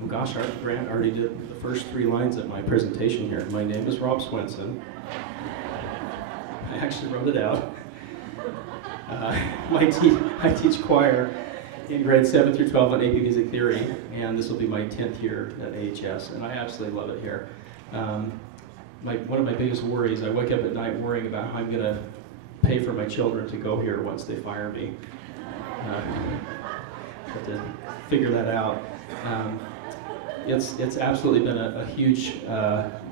Well, gosh, Grant already did the first 3 lines of my presentation here. My name is Rob Swenson. I actually wrote it out. I teach choir in grades 7 through 12 on AP Music Theory, and this will be my 10th year at AHS, and I absolutely love it here. One of my biggest worries, I wake up at night worrying about how I'm going to pay for my children to go here once they fire me. Have to figure that out. It's absolutely been a huge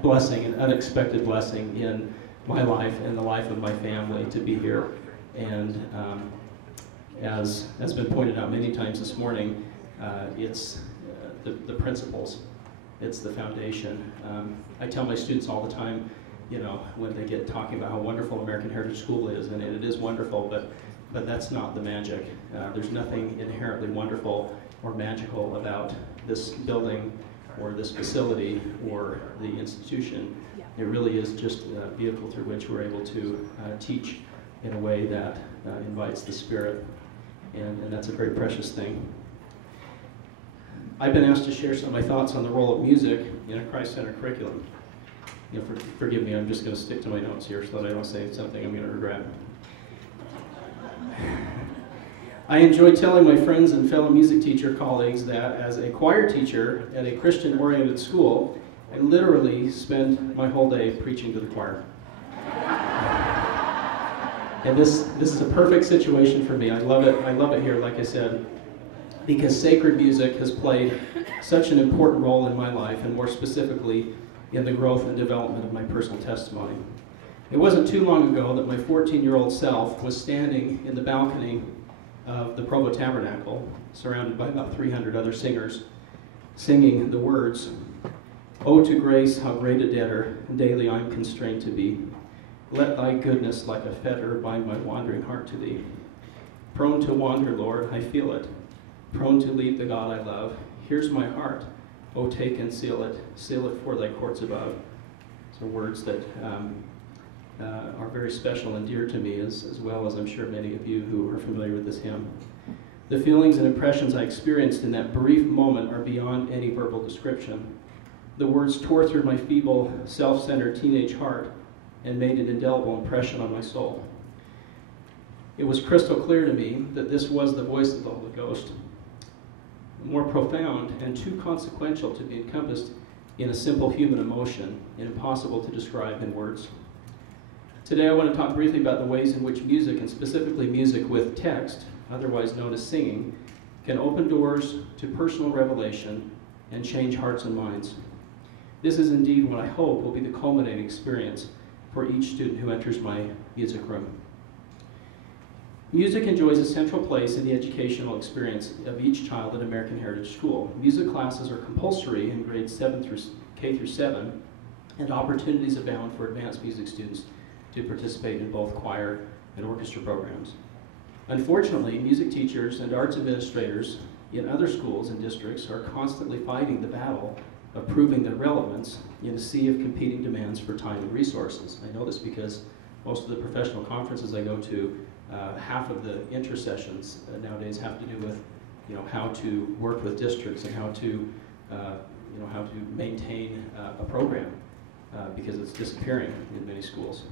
blessing, an unexpected blessing in my life and the life of my family to be here. And as has been pointed out many times this morning, it's the principles. It's the foundation. I tell my students all the time, you know, when they get talking about how wonderful American Heritage School is, and it is wonderful, but that's not the magic. There's nothing inherently wonderful or magical about this building or this facility or the institution. It really is just a vehicle through which we're able to teach in a way that invites the Spirit, and that's a very precious thing. I've been asked to share some of my thoughts on the role of music in a Christ-centered curriculum. You know, forgive me, I'm just going to stick to my notes here so that I don't say something I'm going to regret. I enjoy telling my friends and fellow music teacher colleagues that as a choir teacher at a Christian-oriented school, I literally spend my whole day preaching to the choir. And this is a perfect situation for me. I love it here, like I said, because sacred music has played such an important role in my life, and more specifically in the growth and development of my personal testimony. It wasn't too long ago that my 14-year-old self was standing in the balcony of the Provo Tabernacle, surrounded by about 300 other singers, singing the words, "Oh, to grace, how great a debtor, daily I'm constrained to be. Let thy goodness like a fetter bind my wandering heart to thee. Prone to wander, Lord, I feel it. Prone to leave the God I love. Here's my heart. Oh, take and seal it for thy courts above." These are words that are very special and dear to me, as well as I'm sure many of you who are familiar with this hymn. The feelings and impressions I experienced in that brief moment are beyond any verbal description. The words tore through my feeble, self-centered teenage heart and made an indelible impression on my soul. It was crystal clear to me that this was the voice of the Holy Ghost, more profound and too consequential to be encompassed in a simple human emotion and impossible to describe in words. Today I want to talk briefly about the ways in which music, and specifically music with text, otherwise known as singing, can open doors to personal revelation and change hearts and minds. This is indeed what I hope will be the culminating experience for each student who enters my music room. Music enjoys a central place in the educational experience of each child at American Heritage School. Music classes are compulsory in grades K through 7, and opportunities abound for advanced music students to participate in both choir and orchestra programs. Unfortunately, music teachers and arts administrators in other schools and districts are constantly fighting the battle of proving their relevance in a sea of competing demands for time and resources. I know this because most of the professional conferences I go to, half of the intersessions nowadays have to do with, you know, how to work with districts and how to maintain a program because it's disappearing in many schools.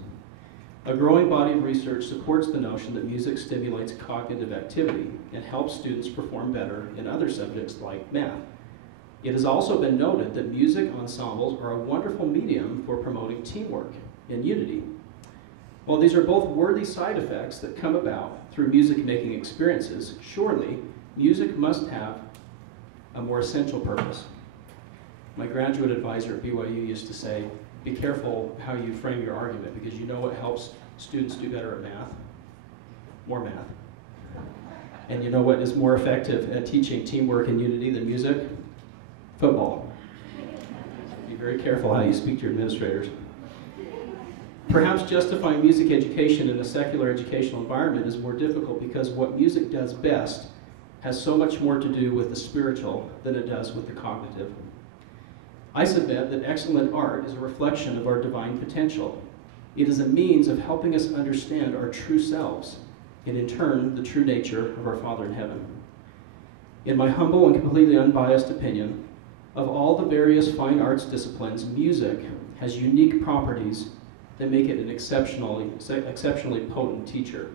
A growing body of research supports the notion that music stimulates cognitive activity and helps students perform better in other subjects like math. It has also been noted that music ensembles are a wonderful medium for promoting teamwork and unity. While these are both worthy side effects that come about through music-making experiences, surely music must have a more essential purpose. My graduate advisor at BYU used to say, be careful how you frame your argument, because you know what helps students do better at math? More math. And you know what is more effective at teaching teamwork and unity than music? Football. Be very careful how you speak to your administrators. Perhaps justifying music education in a secular educational environment is more difficult because what music does best has so much more to do with the spiritual than it does with the cognitive. I submit that excellent art is a reflection of our divine potential. It is a means of helping us understand our true selves, and in turn, the true nature of our Father in heaven. In my humble and completely unbiased opinion, Of all the various fine arts disciplines, music has unique properties that make it an exceptionally potent teacher.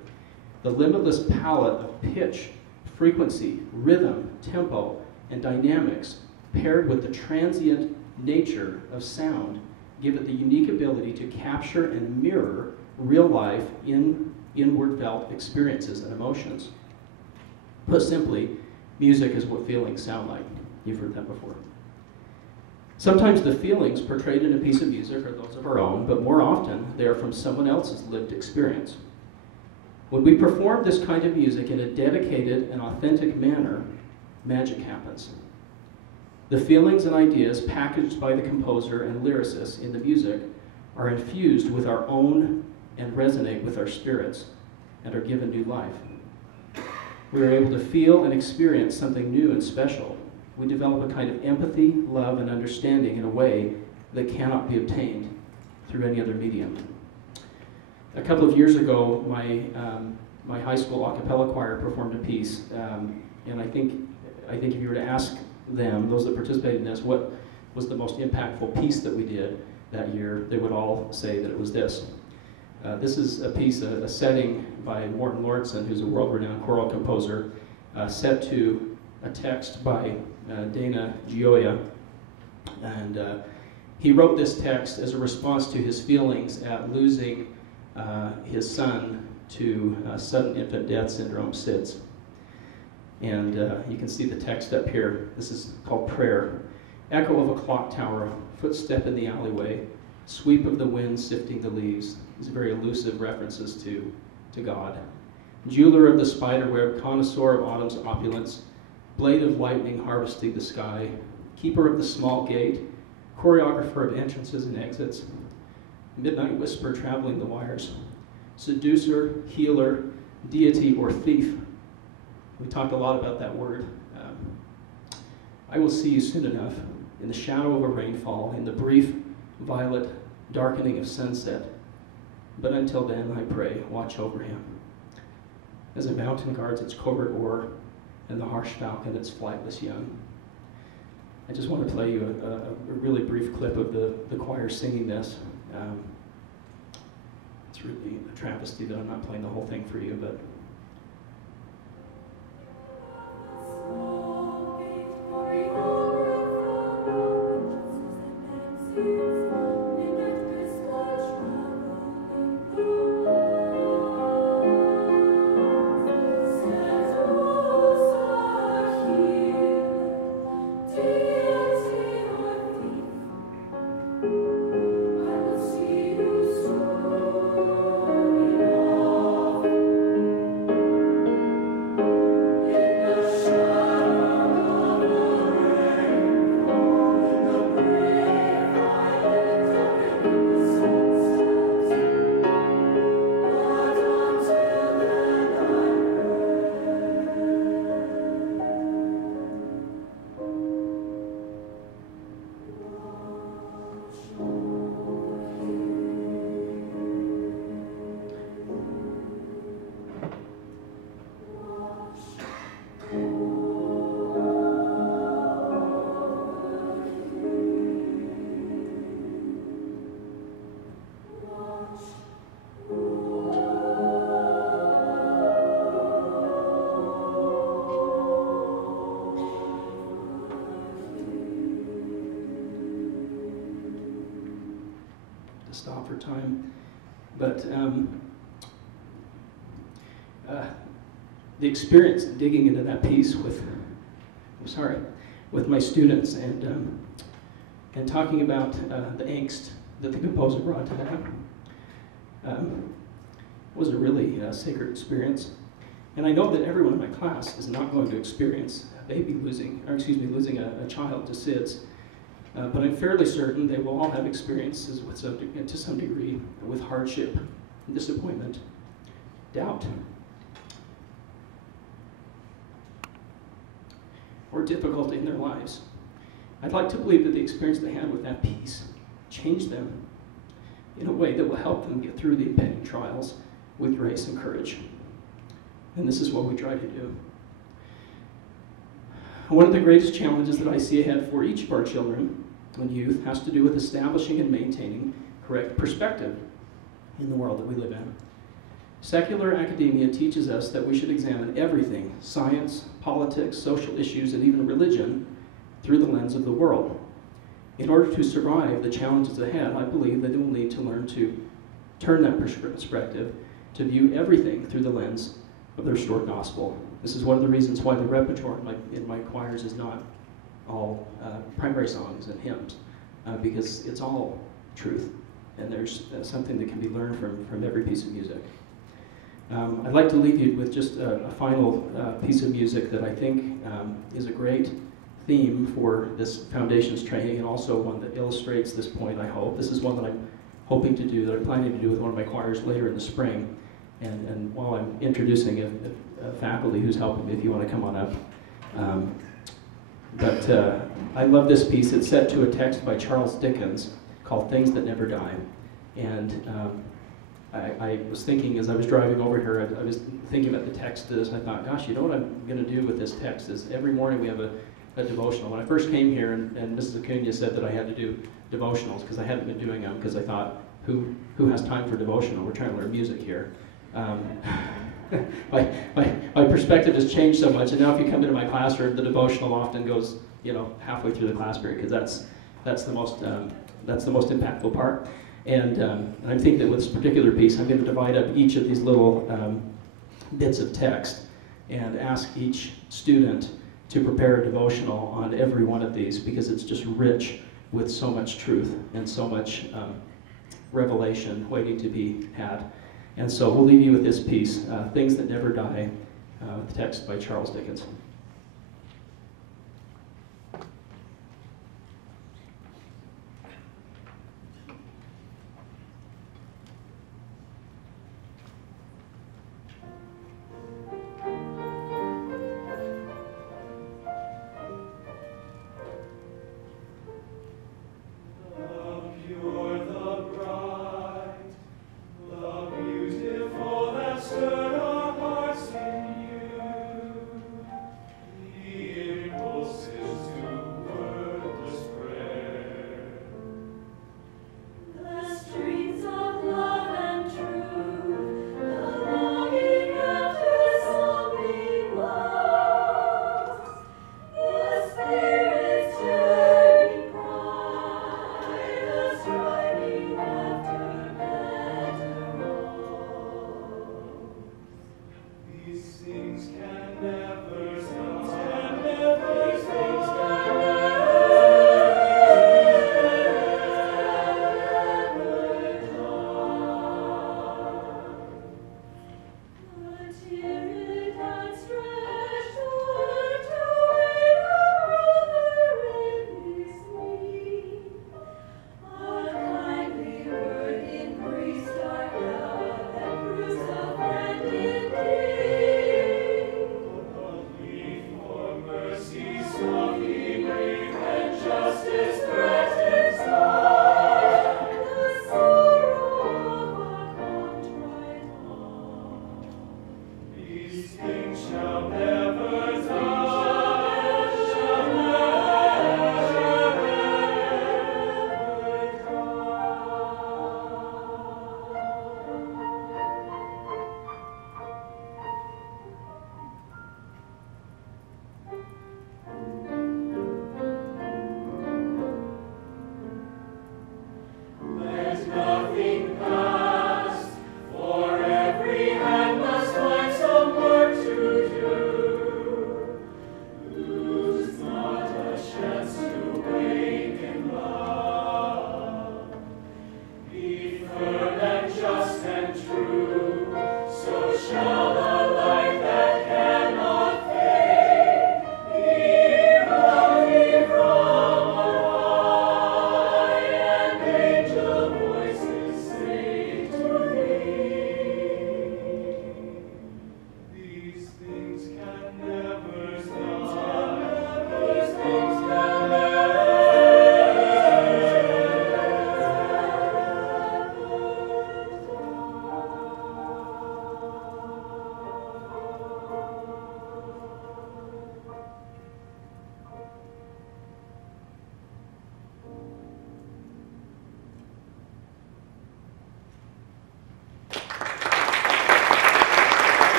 The limitless palette of pitch, frequency, rhythm, tempo, and dynamics, paired with the transient nature of sound, give it the unique ability to capture and mirror real life inward felt experiences and emotions. Put simply, music is what feelings sound like. You've heard that before. Sometimes the feelings portrayed in a piece of music are those of our own, but more often they are from someone else's lived experience. When we perform this kind of music in a dedicated and authentic manner, magic happens. The feelings and ideas packaged by the composer and lyricist in the music are infused with our own and resonate with our spirits and are given new life. We are able to feel and experience something new and special. We develop a kind of empathy, love, and understanding in a way that cannot be obtained through any other medium. A couple of years ago, my high school a cappella choir performed a piece, and I think if you were to ask them, those that participated in this, what was the most impactful piece that we did that year, they would all say that it was this. This is a piece, a setting by Morton Lawrenson, who's a world-renowned choral composer, set to a text by Dana Gioia. And he wrote this text as a response to his feelings at losing his son to sudden infant death syndrome, SIDS. And you can see the text up here. This is called Prayer. Echo of a clock tower, footstep in the alleyway, sweep of the wind sifting the leaves. These are very elusive references to God. Jeweler of the spiderweb, connoisseur of autumn's opulence, blade of lightning harvesting the sky, keeper of the small gate, choreographer of entrances and exits, midnight whisper traveling the wires, seducer, healer, deity, or thief. We talked a lot about that word. I will see you soon enough, in the shadow of a rainfall, in the brief violet darkening of sunset. But until then, I pray, watch over him. As a mountain guards its covert oar, and the harsh falcon its flightless young. I just want to play you a really brief clip of the choir singing this. It's really a travesty that I'm not playing the whole thing for you, but stop for time. But the experience of digging into that piece with my students and talking about the angst that the composer brought to that was a really sacred experience. And I know that everyone in my class is not going to experience a baby losing a child to SIDS. But I'm fairly certain they will all have experiences to some degree with hardship, disappointment, doubt, or difficulty in their lives. I'd like to believe that the experience they had with that piece changed them in a way that will help them get through the impending trials with grace and courage. And this is what we try to do. One of the greatest challenges that I see ahead for each of our children and youth has to do with establishing and maintaining correct perspective in the world that we live in. Secular academia teaches us that we should examine everything, science, politics, social issues, and even religion, through the lens of the world. In order to survive the challenges ahead, I believe that they will need to learn to turn that perspective to view everything through the lens of the restored gospel. This is one of the reasons why the repertoire in my choirs is not all primary songs and hymns, because it's all truth, and there's something that can be learned from every piece of music. I'd like to leave you with just a final piece of music that I think is a great theme for this Foundations training, and also one that illustrates this point, I hope. This is one that I'm hoping to do, that I'm planning to do with one of my choirs later in the spring. And while I'm introducing a faculty who's helping me, if you want to come on up. I love this piece. It's set to a text by Charles Dickens called Things That Never Die. And I was thinking, as I was driving over here, I was thinking about the text of this, and I thought, gosh, you know what I'm going to do with this text is every morning we have a devotional. When I first came here, and Mrs. Acuna said that I had to do devotionals because I hadn't been doing them, because I thought, who has time for devotional? We're trying to learn music here. My perspective has changed so much, and now if you come into my classroom, the devotional often goes, halfway through the class period, because that's the most impactful part. And I think that with this particular piece, I'm going to divide up each of these little bits of text and ask each student to prepare a devotional on every one of these, because it's just rich with so much truth and so much revelation waiting to be had. And so we'll leave you with this piece, Things That Never Die, with text by Charles Dickens.